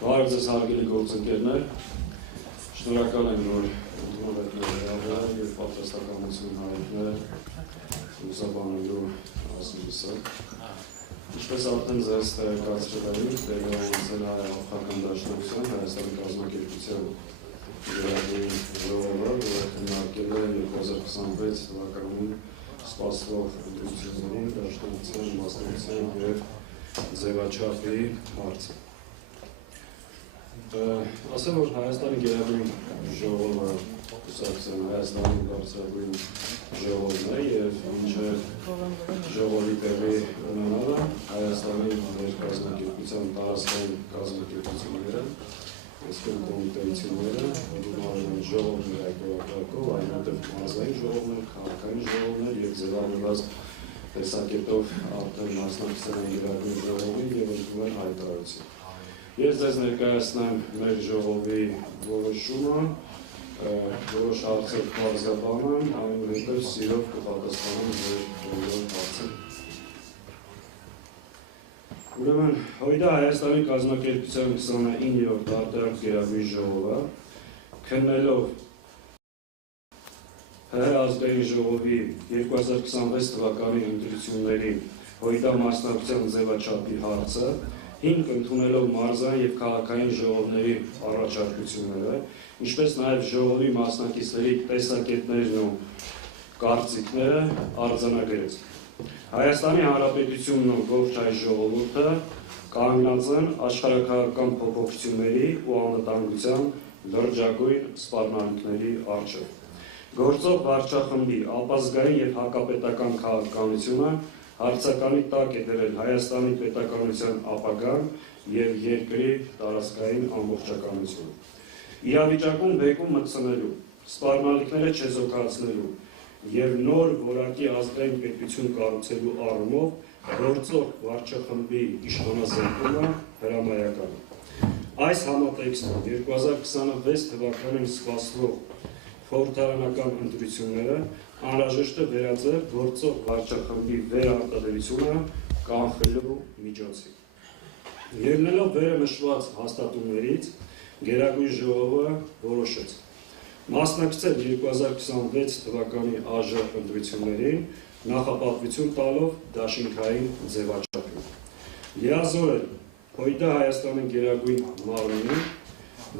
Բարև ձեզ հարգելի գործընկերներ, շնորհակալ եմ, որ ընդունել եք մեր եւ պատրաստականություն հայտնել լուսաբանելու ասուլիսը։ Ինչպես արդեն ձեզ տեղեկացրել եմ, տեղավորել Հայ-Աֆղական դաշնակցության Հայաստանի կազմակերպության Գերագույն ժողովը, որը քննարկել է 2026 թվականին սպասվող ընտրություններին դաշնակցության մասնակցության եւ ձևաչափի հարցը։ Ասեմ, որ Հայաստանի Գերագույն ժողովը կուսակցության Հայաստանի բարձրագույն ժողովն է եւ մինչեւ ժողովի տեղի ունենալը Հայաստանի ներկայացման տարածքային կազմակերպությունները, այսինքն կոմիտեությունները, ընդունարան ժողովներ այգովակարգով, այնուհետև մարզային ժողովներ, քաղաքային ժողովներ եւ ձևավորված տեսակետով արդեն մասնակցել են Գերագույն ժողովին եւ ընդունել հայտարարություն։ Ես ձեզ ներկայացնեմ մեր ժողովի որոշումը, որոշ հարցեր կբարձրաբանեմ, այնուհետև սիրով կպատասխանեմ ձեր բոլոր հարցերին։ Ուրեմն, Հույդա Հայաստանի կազմակերպության 29-րդ արտահայտ Գերագույն ժողովը քննելով ՀՀ ազգային ժողովի 2026 թվականի ընտրությունների Հույդա մասնակցության ձևաչափի հարցը, հիմք ընդունելով մարզային եւ քաղաքային ժողովների առաջարկությունները, ինչպես նաեւ ժողովի մասնակիցների տեսակետներն ու կարծիքները արձանագրեց։ Հայաստանի Հանրապետությունն ու ողջ հայ ժողովուրդը կանգնած են աշխարհաքաղաքական փոփոխությունների ու անվտանգության լրջագույն սպառնալիքների առջև։ Գործող վարչախմբի ապազգային եւ հակապետական քաղաքականությունը հարցականի տակ է դրել Հայաստանի պետականության ապագան եւ երկրի տարածքային ամբողջականությունը։ Իրավիճակում բեկում մտցնելու, սպառնալիքները չեզոքացնելու եւ նոր որակի ազգային պետություն կառուցելու առումով գործող վարչախմբի իշխանազրկումը հրամայական է։ Այս համատեքստով 2026 թվականին սպասվող խորհրդարանական ընտրությունները անհրաժեշտ է վերածել գործող վարչախմբի վերարտադրությունը կանխելու միջոցի։ Ելնելով վերը նշված հաստատումներից, Գերագույն ժողովը որոշեց մասնակցել 2026 թվականի ԱԺ ընտրություններին նախապատվություն տալով դաշինքային ձևաչափին։ Լիազորել Հույդա Հայաստանի Գերագույն մարմնին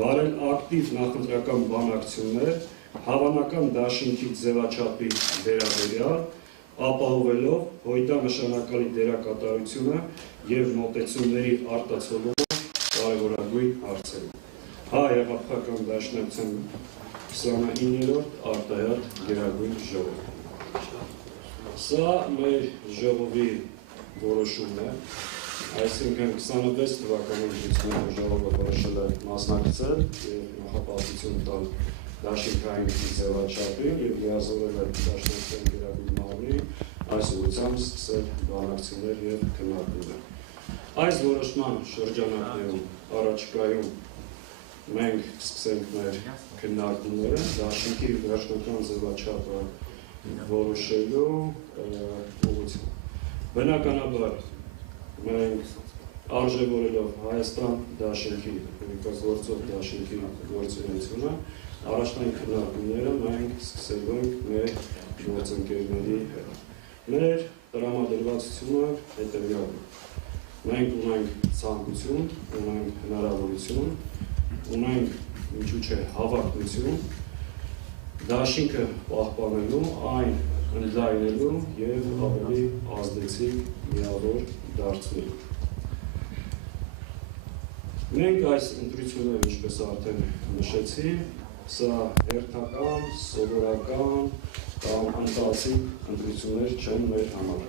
վարել ակտիվ նախընտրական բանակցություններ հավանական դաշինքի ձևաչափի վերաբերյալ, ապահովելով Հույդա նշանակալի դերակատարությունը եւ մոտեցումների արտացոլումը կարևորագույն հարցերում։ Հայ-Աֆղական դաշնակցության 29-րդ արտահայտ Գերագույն ժողով։ Սա մեր ժողովի որոշումն է, այսինքն 26 թվականին ժողովը որոշել է մասնակցել եւ նախապատվություն տալ դաշինքային ձևաչափին եւ լիազորել է դաշնակցության Գերագույն մարմնի այս ուղղությամբ սկսել բանակցություններ եւ քննարկումներ։ Այս որոշման շրջանակներում առաջիկայում մենք սկսենք մեր քննարկումները դաշինքի վերջնական ձևաչափը որոշելու ուղղությամբ։ Բնականաբար մենք արժևորելով Հայաստան դաշինքի, գործող դաշինքի գործունեությունը, առաջնային քննարկումները մենք սկսելու ենք մեր գործընկերների հետ։ Մեր տրամադրվածությունը հետևյալն է։ Մենք ունենք ցանկություն, ունենք հնարավորություն, ունենք ինչու՞ չէ հավակնություն դաշինքը պահպանելու, այն ընդլայնելու եւ ավելի ազդեցիկ միավոր դարձնելու։ Մենք այս ընտրությունները, ինչպես արդեն նշեցի, սա հերթական, սովորական կամ ընթացիկ ընտրություններ չեն մեր համար։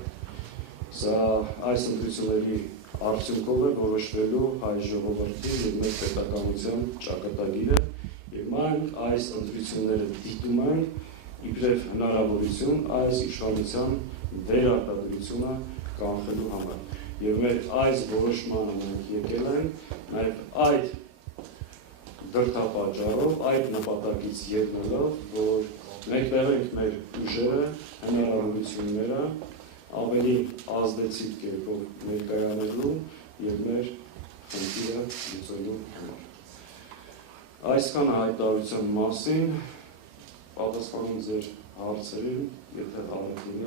Սա այս ընտրությունների արդյունքով է որոշվելու հայ ժողովրդի եւ մեր պետականության ճակատագիրը եւ մենք այս ընտրությունները դիտում ենք իբրև հնարավորություն այս իշխանության վերարտադրությունը կանխելու համար եւ մեր այս որոշմանը մենք եկել ենք նաեւ այդ դրդապատճառով, այդ նպատակից ելնելով, որ մեկնենք մեր ուժերը, հնարավորությունները ավելի ազդեցիկ կերպով ներկայանալու եւ մեր խնդիրը լուծելու համար։ Այսքան հայտարարության մասին, պատասխանում ձեր հարցերին, եթե հարցերի